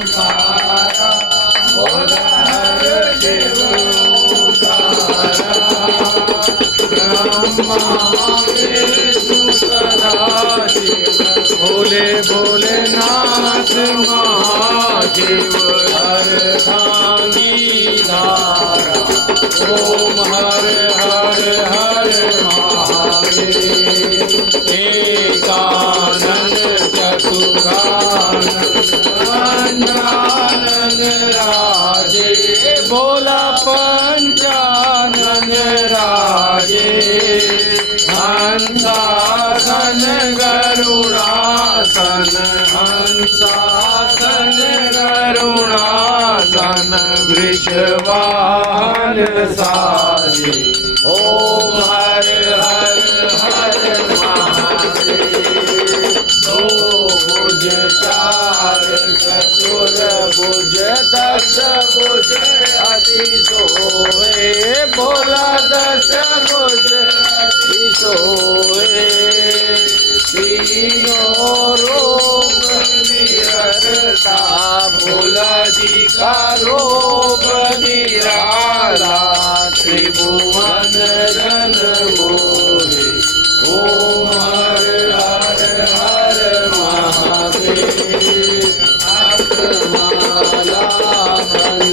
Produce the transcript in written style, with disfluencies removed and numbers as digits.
ओंकारा बोल हर शिव भोले भोलेनाथ महादेव अर्धांगी धारा ओम हर हर हर महादेव एकानंद चतुरानंद पंचानंद राजे भोला पंचानंद राजे हंसासन गरुडासन हंसासन गरुडासन वृषवाहन साजे ओम हर हर हर महादेव दो भुज चार चतुर भुज दस भुज अति सोए भोला दस भुज अति सोए तीनों रोग निरता भोला जी का रोग निराला त्रिभुवन जन मोहे ओम हर हर हर महादेव अक्षमाला मन